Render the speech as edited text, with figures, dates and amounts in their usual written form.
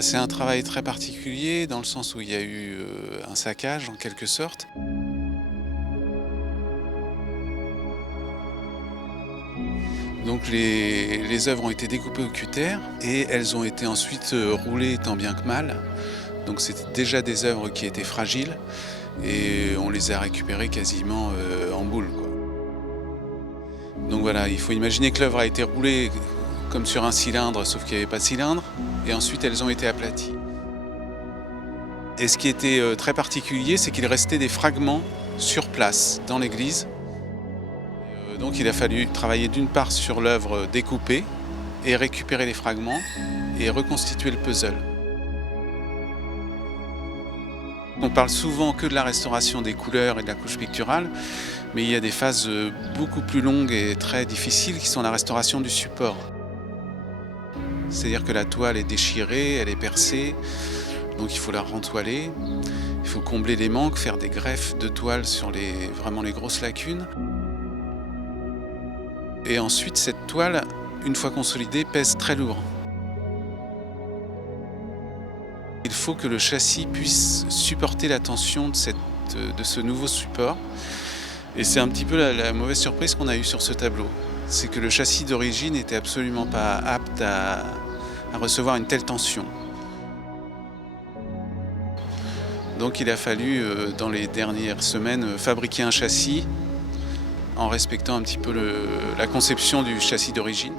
C'est un travail très particulier dans le sens où il y a eu, un saccage en quelque sorte. Donc les œuvres ont été découpées au cutter et elles ont été ensuite, roulées tant bien que mal. Donc c'était déjà des œuvres qui étaient fragiles et on les a récupérées quasiment, en boule, quoi. Donc voilà, il faut imaginer que l'œuvre a été roulée comme sur un cylindre, sauf qu'il n'y avait pas de cylindre et ensuite elles ont été aplaties. Et ce qui était, très particulier, c'est qu'il restait des fragments sur place, dans l'église. Donc il a fallu travailler d'une part sur l'œuvre découpée et récupérer les fragments et reconstituer le puzzle. On parle souvent que de la restauration des couleurs et de la couche picturale, mais il y a des phases, beaucoup plus longues et très difficiles qui sont la restauration du support. C'est-à-dire que la toile est déchirée, elle est percée, donc il faut la rentoiler. Il faut combler les manques, faire des greffes de toile sur vraiment les grosses lacunes. Et ensuite, cette toile, une fois consolidée, pèse très lourd. Il faut que le châssis puisse supporter la tension de ce nouveau support. Et c'est un petit peu la mauvaise surprise qu'on a eue sur ce tableau. C'est que le châssis d'origine n'était absolument pas apte à recevoir une telle tension. Donc il a fallu, dans les dernières semaines, fabriquer un châssis en respectant un petit peu la conception du châssis d'origine.